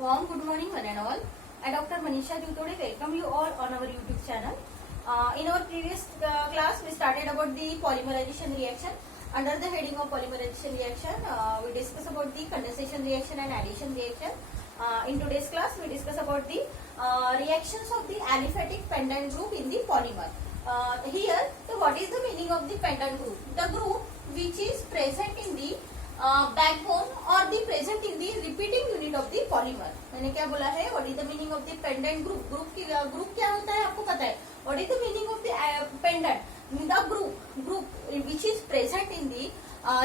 Warm good morning one and all. I Dr. Manisha Jutode welcome you all on our YouTube channel. In our previous class we started about the polymerization reaction. Under the heading of polymerization reaction we discuss about the condensation reaction and addition reaction. In today's class we discuss about the reactions of the aliphatic pendant group in the polymer. Here, so what is the meaning of the pendant group? The group which is present in the backbone or the present in the repeating unit of the polymer. मैंने क्या बोला है? What is the meaning of the pendant group? Group क्या होता है आपको पता है? What is the meaning of the pendant? The group which is present in the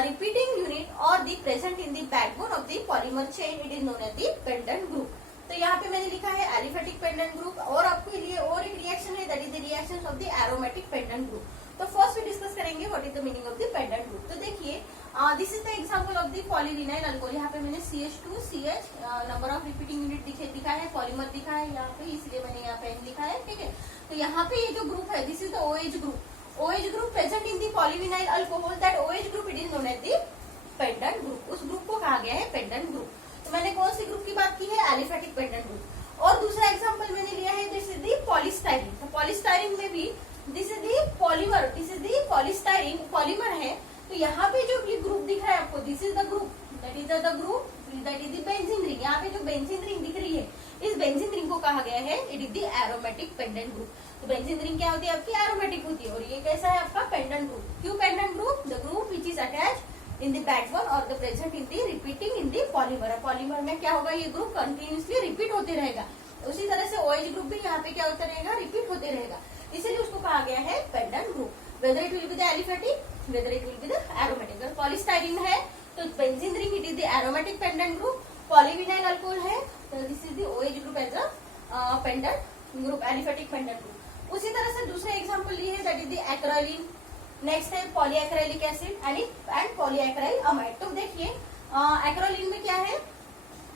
repeating unit or the present in the backbone of the polymer chain, it is known as the pendant group. तो यहाँ पे मैंने लिखा है aliphatic pendant group और आपके लिए और एक रिएक्शन है that is the reaction of the aromatic pendant group. तो फर्स्ट वी डिस्कस करेंगे what is the meaning of the pendant group. तो देखिए this is the example of the polyvinyl alcohol. यहाँ पे मैंने CH2 CH number of repeating unit दिखा है, polymer दिखा है यहाँ पे, इसलिए मैंने यहाँ पे लिखा है. ठीक है, तो यहाँ पे ये जो ग्रुप है this is the OH group. OH group present in the polyvinyl alcohol, that OH group it is known as the pendant group. उस ग्रुप को कहा गया है पेंडेंट ग्रुप. तो मैंने कौन सी ग्रुप की बात की है? Aliphatic pendant group. और दूसरा एग्जांपल मैंने लिया है दिस इज दी पॉलीस्टाइरीन. तो पॉलीस्टाइरीन में भी this is the polymer, this is the polystyrene polymer है. तो यहाँ पे जो ये ग्रुप दिख रहा है आपको, this is the group, that is the group, that is the benzene ring. यहाँ पे जो बेंजीन रिंग दिख रही है इस बेंजीन रिंग को कहा गया है it is the aromatic pendant group. तो बेंजीन रिंग क्या होती है आपकी? एरोमेटिक होती है. और ये कैसा है आपका? Pendant group. क्यों pendant group? The group which is attach in the backbone और the present in the repeating in the polymer. Polymer में क्या होगा? ये ग्रुप कंटिन्यूसली रिपीट होते रहेगा. उसी तरह से OH ग्रुप भी यहाँ पे क्या होता रहेगा? रिपीट होते रहेगा. इसीलिए उसको कहा गया है pendant group. Whether it will be the aliphatic, whether it will be the aromatic. अगर पॉलीस्टाइरीन है तो benzene ring it is the aromatic pendant group. Polyvinyl alcohol है तो this is the OH group as a pendant group, aliphatic pendant group. उसी तरह से दूसरे example लिए है that is the acrylin. Next है polyacrylic acid and polyacryl amide. तो देखिए एक्राइलिन में क्या है?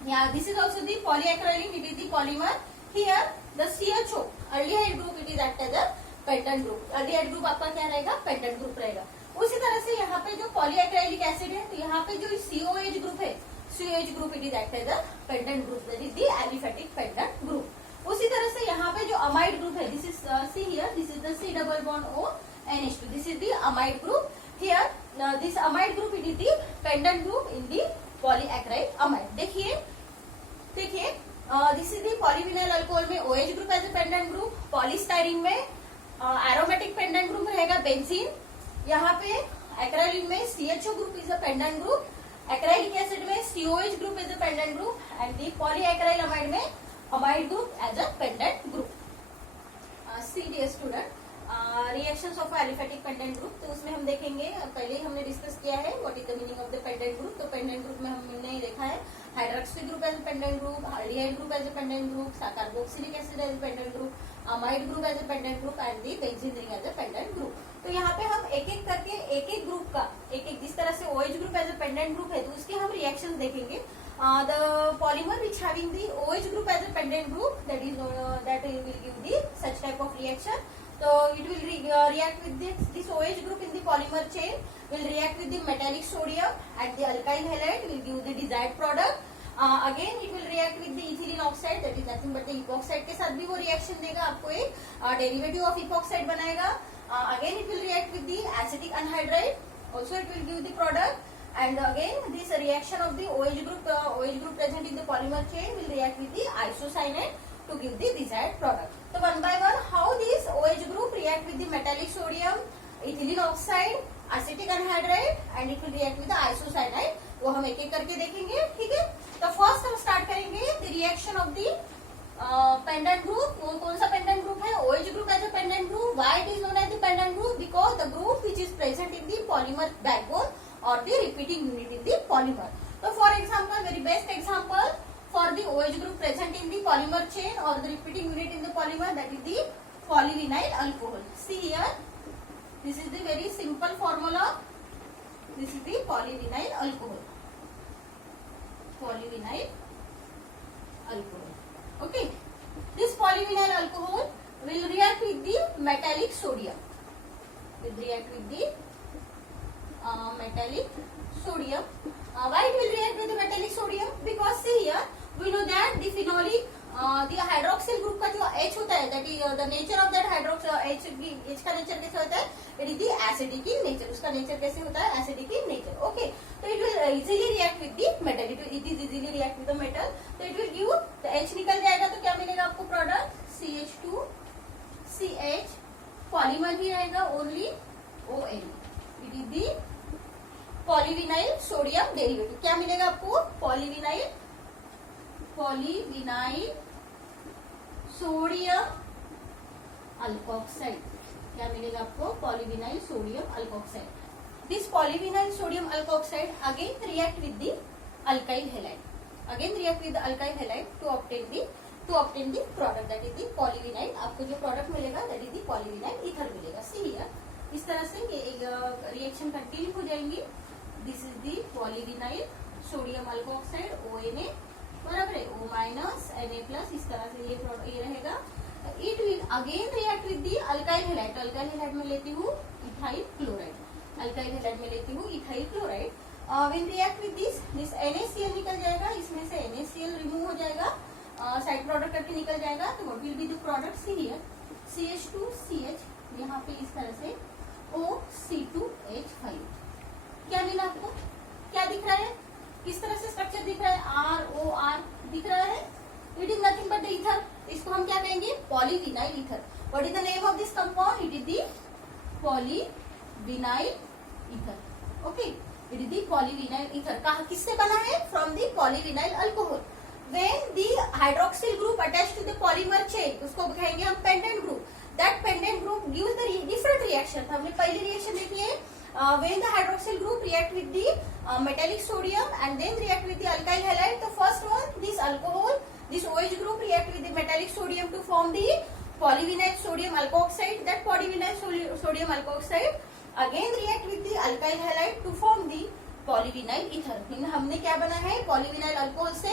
Yeah, this is also the polyacrylic. It is the polymer. Here the CHO aldehyde group it is act as a pendant group. aldehyde group आपका क्या रहेगा? pendant group रहेगा. उसी तरह से यहाँ पे जो polyacrylic acid है तो यहाँ पे जो COH group है, COH group it is act as a pendant group. That is the aliphatic pendant group. उसी तरह से यहाँ पे जो amide group है, this is C here, this is the C double bond O NH2. This is the amide group. Here this amide group it is the pendant group in the polyacryl amide. देखिए this is the polyvinyl alcohol में OH group as a pendant group. Polystyrene में aromatic pendant group रहेगा benzene. यहाँ पे acrolein में CHO group is a pendant group. Acrylic acid में COH group is a pendant group and the polyacryl amide में amide group as a pendant group. See dear student, reactions of aliphatic pendant group. तो उसमें हम देखेंगे, पहले ही हमने discuss किया है what is the meaning of the pendant group. तो पेंडेंट ग्रुप में हमने देखा है hydroxy group as a pendant group, aldehyde group as a pendant group, carboxylic acid as a pendant group, amide group as a pendant group and the benzene ring as a pendant group. तो यहाँ पे हम एक एक करके एक एक group का जिस तरह से OH group as a pendant group है तो उसके हम रिएक्शन देखेंगे. The polymer which having the OH group as a pendant group that will give the such type of reaction. So it will react with this OH group in the polymer chain, will react with the metallic sodium and the alkyl halide will give the desired product. Again it will react with the ethylene oxide, that is nothing but the epoxide के साथ भी वो reaction देगा, आपको एक derivative of epoxide बनाएगा. Again it will react with the acetic anhydride, also it will give the product. And again this reaction of the OH group present in the polymer chain will react with the isocyanate to give the desired product. So one by one how this OH group react with the metallic sodium, ethylene oxide, acetic anhydride and it will react with the isocyanate. वो हम एक एक करके देखेंगे. ठीक है, तो first हम स्टार्ट करेंगे the reaction of the pendant group. वो कौन सा पेंडेंट ग्रुप है? OH group as a pendant group. Why it is known as the pendant group? Because the group which is present in the polymer backbone और the repeating unit in the polymer. तो for example, very best example for the OH group present in the polymer chain or the repeating unit in the polymer, that is the polyvinyl alcohol. See here, this is the very simple formula. This is the polyvinyl alcohol. Polyvinyl alcohol. Okay, this polyvinyl alcohol will react with the metallic sodium. Will react with the metallic sodium. Why it will react with the metallic sodium? Because see here we know that the phenolic the hydroxyl group का जो H होता है, that is the nature of that H का nature कैसे होता है, it is the acidic in nature. उसका nature कैसे होता है, एसिडिक इन नेचर. ओके, तो it will easily react with the metal. It is easily react with the metal. तो it will give the H निकल जाएगा तो क्या मिलेगा आपको प्रोडक्ट, CH2CH. पॉलीमर भी रहेगा only ON. It is the polyvinyl sodium derivative. क्या मिलेगा आपको, पॉलीविनाइल सोडियम अल्कोक्साइड. क्या मिलेगा आपको, polyvinyl sodium alkoxide. This polyvinyl sodium alkoxide again react with the alkyl halide. Again react with the alkyl halide to obtain the product that is the polyvinyl. आपको जो product मिलेगा that is the polyvinyl ether मिलेगा. See here, इस तरह से ये एक reaction continue हो जाएंगी. This is the polyvinyl sodium alkoxide ONA, बराबर है, O माइनस Na+. इस तरह से ये रहेगा. It will again react with the alkyl halide. Alkyl halide में लेती हूँ इथाइल क्लोराइड. अल्काइल हैलाइड में लेती हूँ ethyl chloride. When react with this NaCl निकल जाएगा. इसमें से NaCl रिमूव हो जाएगा, साइड प्रोडक्ट करके निकल जाएगा. तो what will be the product, see here, CH2CH. यहाँ पे इस तरह से OC2H5. क्या मिला आपको, क्या दिख रहा है, किस तरह से स्ट्रक्चर दिख रहा है, ROR दिख रहा है. It is nothing but the ether. इसको हम क्या कहेंगे, polyvinyl ether. What is the name of this compound, it is the polyvinyl ether. Okay, it is the polyvinyl ether. कहा किससे बना है, from the polyvinyl alcohol. When the hydroxyl group attach to the polymer chain, उसको कहेंगे हम pendant group. That pendant group gives the different reaction. हमने पहली reaction देखी है, when the hydroxyl group react with the metallic sodium and then react with the alkyl halide. The first one, this alcohol, this OH group react with the metallic sodium to form the polyvinyl sodium alkoxide. That polyvinyl sodium alkoxide again react with the alkyl halide to form the polyvinyl ether. हमने क्या बना है, polyvinyl alcohol से